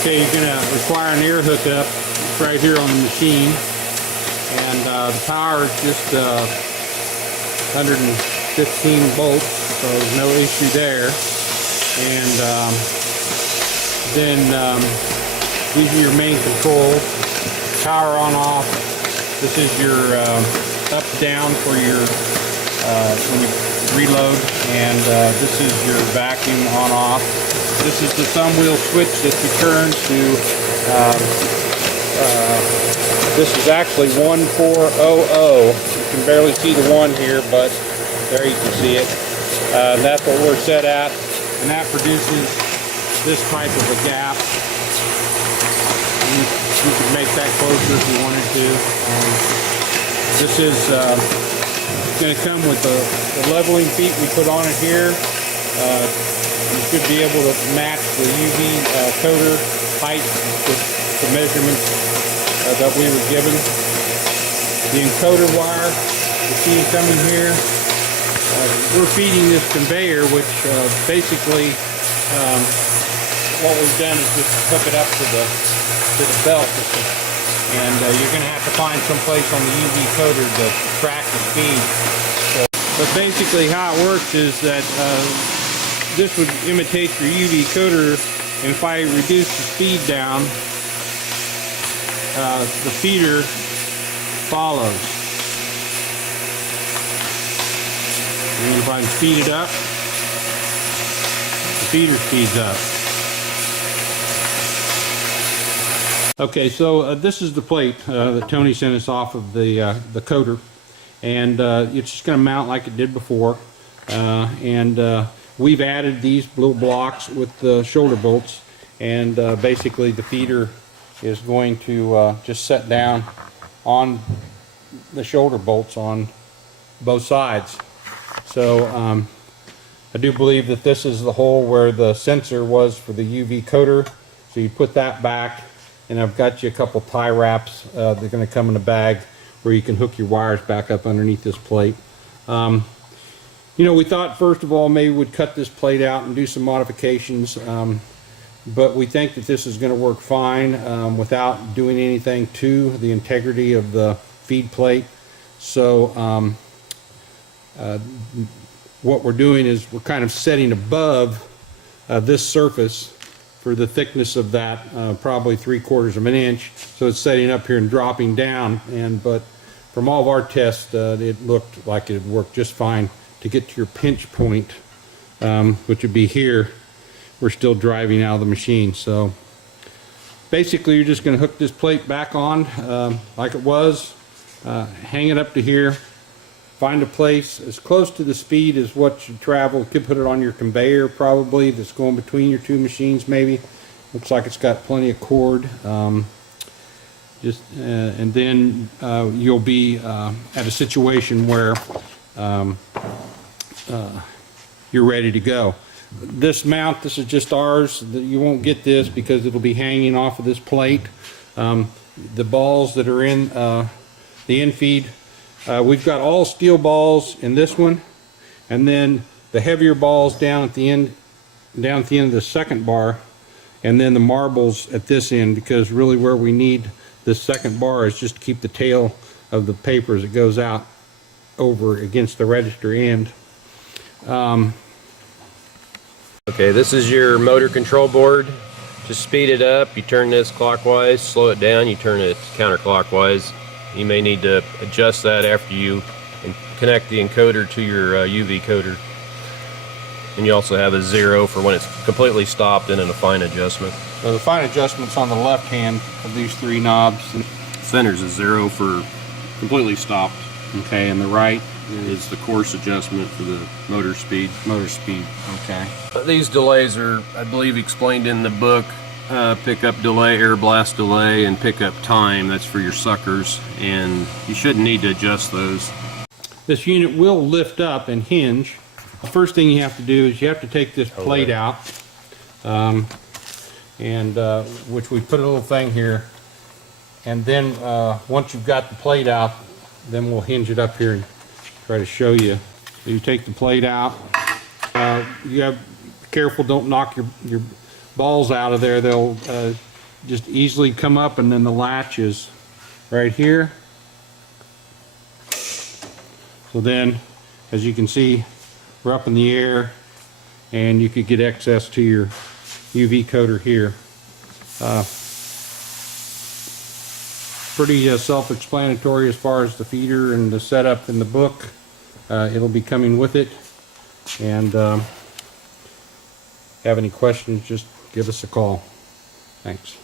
Okay, you're going to require an air hookup right here on the machine, and the power is just 115 volts, so there's no issue there. And then these are your main controls. Power on off. This is your up down for your when you reload, and this is your vacuum on off. This is the thumb wheel switch that you turn to. This is actually 1400. You can barely see the 1 here, but there you can see it. That's what we're set at, and that produces this type of a gap. You could make that closer if you wanted to. This is going to come with the leveling feet we put on it here. You should be able to match the UV coater height with the measurements that we were given. The encoder wire you see coming here. We're feeding this conveyor, which basically what we've done is just hook it up to the belt, and you're going to have to find some place on the UV coater to track the speed. So, but basically how it works is that this would imitate your UV coater, and if I reduce the speed down, the feeder follows. And if I speed it up, the feeder speeds up. Okay, so this is the plate that Tony sent us off of the coater, and it's just going to mount like it did before, and we've added these little blocks with the shoulder bolts, and basically the feeder is going to just set down on the shoulder bolts on both sides. So I do believe that this is the hole where the sensor was for the UV coater, so you put that back. And I've got you a couple tie wraps. They're going to come in a bag where you can hook your wires back up underneath this plate. You know, we thought first of all maybe we'd cut this plate out and do some modifications, but we think that this is going to work fine without doing anything to the integrity of the feed plate. So what we're doing is we're kind of setting above this surface for the thickness of that, probably 3/4 of an inch. So it's setting up here and dropping down. But from all of our tests, it looked like it would work just fine to get to your pinch point, which would be here. We're still driving out of the machine. So basically, you're just going to hook this plate back on like it was, hang it up to here. Find a place as close to the speed as what you travel. You could put it on your conveyor probably that's going between your two machines maybe. Looks like it's got plenty of cord. And then you'll be at a situation where you're ready to go. This mount, this is just ours. You won't get this because it'll be hanging off of this plate. The balls that are in the infeed, we've got all steel balls in this one, and then the heavier balls down at the end of the second bar, and then the marbles at this end, because really where we need this second bar is just to keep the tail of the paper as it goes out over against the register end. Okay, this is your motor control board. To speed it up, you turn this clockwise. Slow it down, you turn it counterclockwise. You may need to adjust that after you connect the encoder to your UV coater. And you also have a 0 for when it's completely stopped, and then a fine adjustment. So the fine adjustment's on the left hand of these 3 knobs. Center's a 0 for completely stopped. Okay, and the right is the course adjustment for the motor speed. Motor speed, okay. These delays are, I believe, explained in the book. Pickup delay, air blast delay, and pickup time. That's for your suckers, and you shouldn't need to adjust those. This unit will lift up and hinge. The first thing you have to do is you have to take this plate out, which we put a little thing here, and then once you've got the plate out, then we'll hinge it up here and try to show you. So you take the plate out. You have careful, don't knock your balls out of there, they'll just easily come up, and then the latch is right here. So then, as you can see, we're up in the air, and you could get access to your UV coater here. Pretty self-explanatory as far as the feeder and the setup in the book. It'll be coming with it, and have any questions, just give us a call. Thanks.